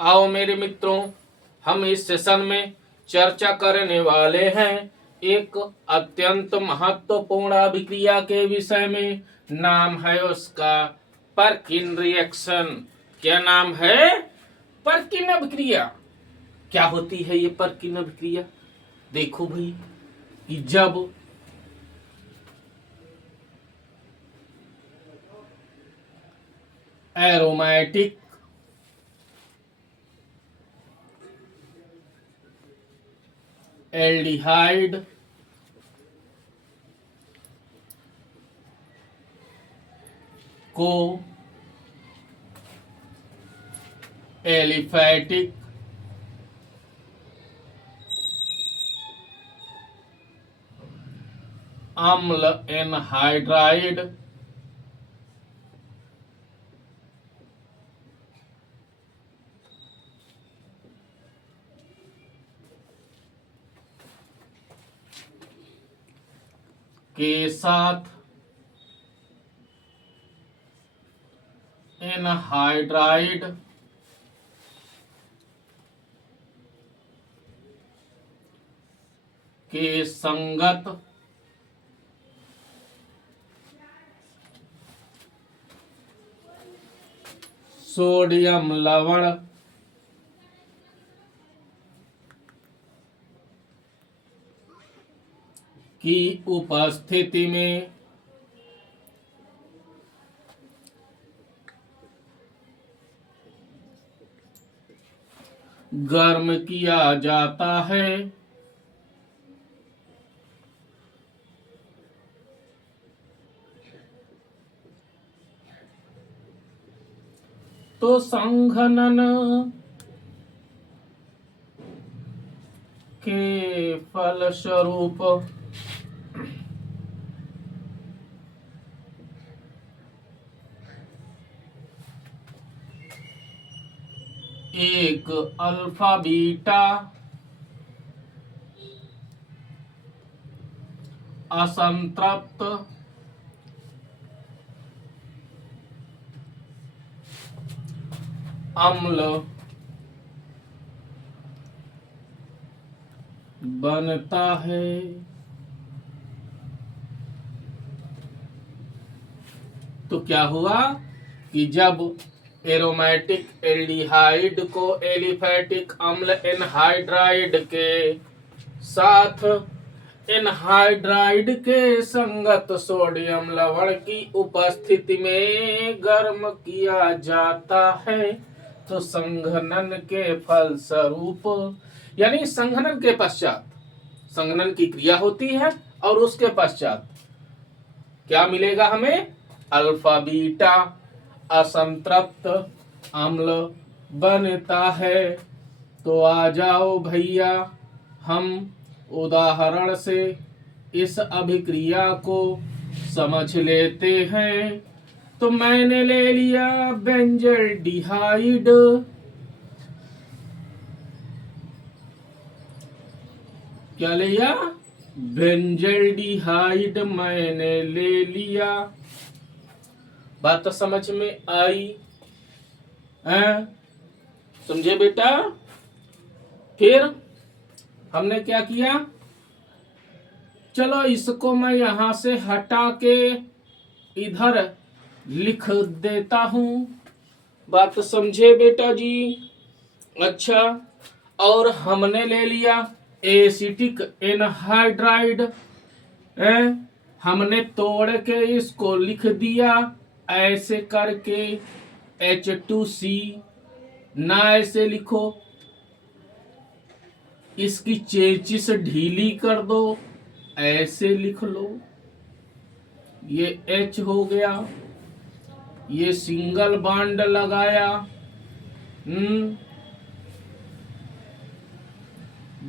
आओ मेरे मित्रों, हम इस सेशन में चर्चा करने वाले हैं एक अत्यंत महत्वपूर्ण अभिक्रिया के विषय में। नाम है उसका पर्किन रिएक्शन। क्या नाम है? पर्किन अभिक्रिया। क्या होती है ये पर्किन अभिक्रिया? देखो भाई कि जब एरोमेटिक एल्डिहाइड को एलिफैटिक अम्ल एनहाइड्राइड के साथ एनहाइड्राइड के संगत सोडियम लवण की उपस्थिति में गर्म किया जाता है। तो संघनन के फलस्वरूप एक अल्फा बीटा असंतृप्त अम्ल बनता है। तो क्या हुआ कि जब एरोमेटिक एल्डिहाइड को एलिफैटिक अम्ल एनहाइड्राइड के साथ एनहाइड्राइड के संगत सोडियम लवण की उपस्थिति में गर्म किया जाता है, तो संघनन के फलस्वरूप यानी संघनन के पश्चात संघनन की क्रिया होती है और उसके पश्चात क्या मिलेगा हमें? अल्फा बीटा असंतृप्त अम्ल बनता है। तो आ जाओ भैया, हम उदाहरण से इस अभिक्रिया को समझ लेते हैं। तो मैंने ले लिया बेंजल्डिहाइड, क्या लिया? बेंजल्डिहाइड मैंने ले लिया। बात तो समझ में आई है? समझे बेटा? फिर हमने क्या किया? चलो इसको मैं यहां से हटा के इधर लिख देता हूं। बात समझे बेटा जी? अच्छा, और हमने ले लिया एसिटिक एनहाइड्राइड, हमने तोड़ के इसको लिख दिया ऐसे करके H2C। ना ऐसे लिखो, इसकी चेचिस ढीली कर दो, ऐसे लिख लो। ये H हो गया, ये सिंगल बॉन्ड लगाया,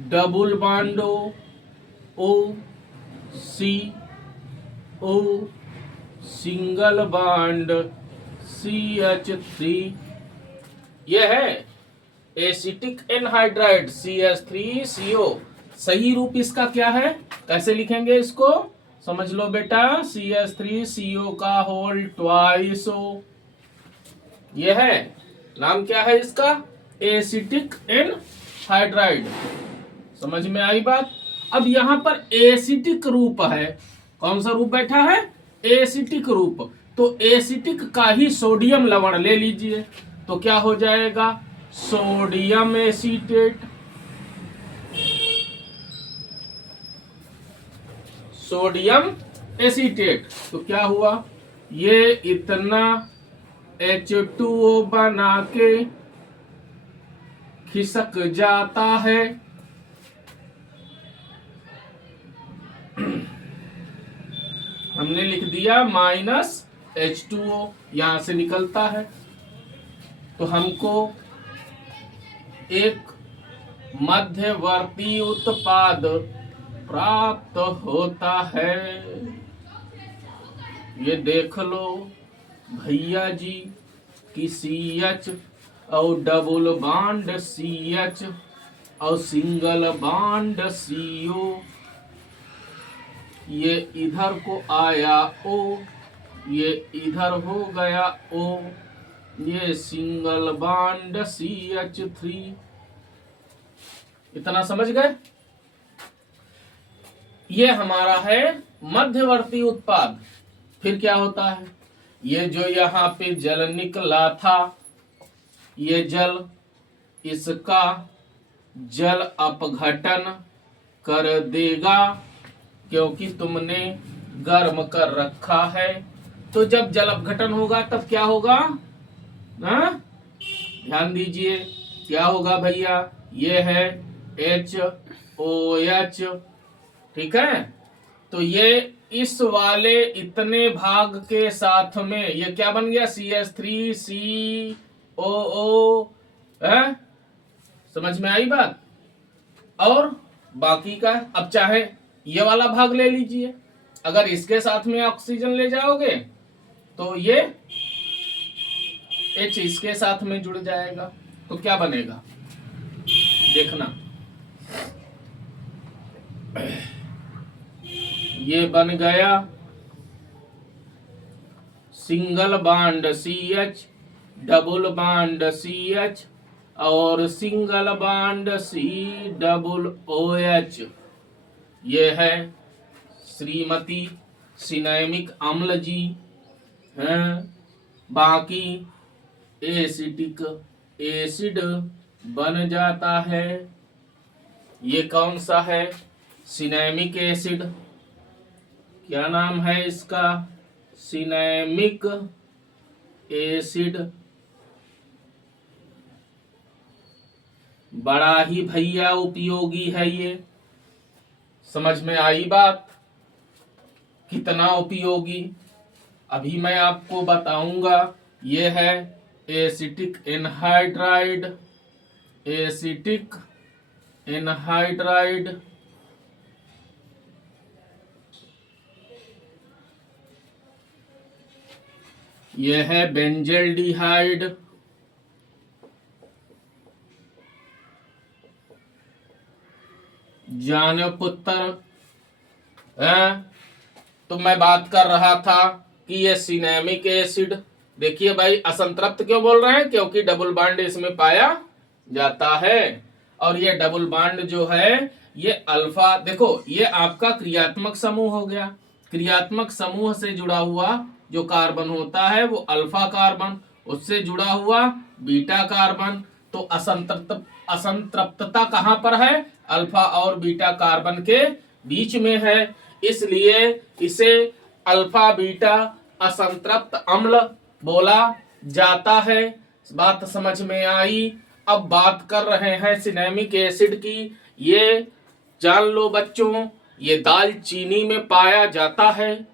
double bond O C O, single bond CH3। यह है एसिटिक एनहाइड्राइड CH3CO। सही रूप इसका क्या है? कैसे लिखेंगे इसको? समझ लो बेटा, CH3CO का होल ट्वाइस O। यह है, नाम क्या है इसका? Acetic anhydride. समझ में आई बात। अब यहां पर एसिटिक रूप है, कौन सा रूप बैठा है, एसिटिक रूप। तो एसिटिक का ही सोडियम लवण ले लीजिए, तो क्या हो जाएगा, सोडियम एसीटेट। सोडियम एसीटेट, तो क्या हुआ, ये इतना H2O बना के खिसक जाता है। हमने लिख दिया -H2O, यहां से निकलता है, तो हमको एक मध्यवर्ती उत्पाद प्राप्त होता है। ये देख लो भैया जी कि CH और डबल बॉन्ड CH और सिंगल बॉन्ड CO, ये इधर को आया O, ये इधर हो गया O, ये सिंगल बॉन्ड CH3। इतना समझ गए। ये हमारा है मध्यवर्ती उत्पाद। फिर क्या होता है, ये जो यहाँ पे जल निकला था, ये जल, इसका जल अपघटन कर देगा, क्योंकि तुमने गर्म कर रखा है। तो जब जल अपघटन होगा तब क्या होगा, ध्यान दीजिए, क्या होगा भैया, ये है HOH, ठीक है। तो ये इस वाले इतने भाग के साथ में ये क्या बन गया, CH3COO है। समझ में आई बात। और बाकी का अब चाहे ये वाला भाग ले लीजिए, अगर इसके साथ में ऑक्सीजन ले जाओगे तो ये H इसके साथ में जुड़ जाएगा, तो क्या बनेगा देखना, ये बन गया single bond CH, double bond CH और सिंगल बॉन्ड COOH। ये है श्रीमती सिनेमिक अम्ल जी हैं। बाकी एसिटिक एसिड बन जाता है। ये कौन सा है, सिनेमिक एसिड, क्या नाम है इसका, सिनेमिक एसिड। बड़ा ही भैया उपयोगी है ये। समझ में आई बात, कितना उपयोगी, अभी मैं आपको बताऊंगा। ये है एसिटिक एनहाइड्राइड, एसिटिक एनहाइड्राइड। यह है बेंजल्डिहाइड, जान पुत्र है। तो मैं बात कर रहा था कि ये सिनेमिक एसिड, देखिए भाई असंतृप्त क्यों बोल रहे हैं, क्योंकि डबल बॉन्ड इसमें पाया जाता है। और ये डबल बॉन्ड जो है ये अल्फा, देखो ये आपका क्रियात्मक समूह हो गया। क्रियात्मक समूह से जुड़ा हुआ जो कार्बन होता है वो अल्फा कार्बन, उससे जुड़ा हुआ बीटा कार्बन। तो असंतृप्तता कहां पर है, अल्फा और बीटा कार्बन के बीच में है, इसलिए इसे अल्फा बीटा असंतृप्त अम्ल बोला जाता है। बात समझ में आई। अब बात कर रहे हैं सिनेमिक एसिड की। ये जान लो बच्चों, ये दालचीनी में पाया जाता है।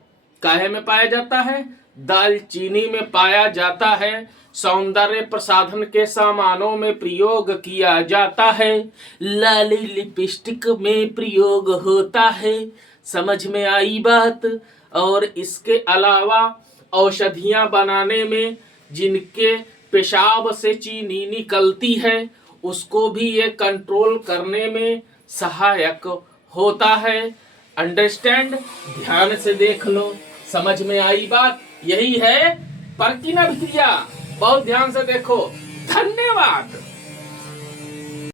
काहे में पाया जाता है, दालचीनी में पाया जाता है। सौंदर्य प्रसाधन के सामानों में प्रयोग किया जाता है। लाली लिपस्टिक में प्रयोग होता है। समझ में आई बात। और इसके अलावा औषधियां बनाने में जिनके पेशाब से चीनी निकलती है उसको भी ये कंट्रोल करने में सहायक होता है। अंडरस्टैंड, ध्यान से देख लो, समझ में आई बात। यही है परकिन अभिक्रिया, बहुत ध्यान से देखो। धन्यवाद।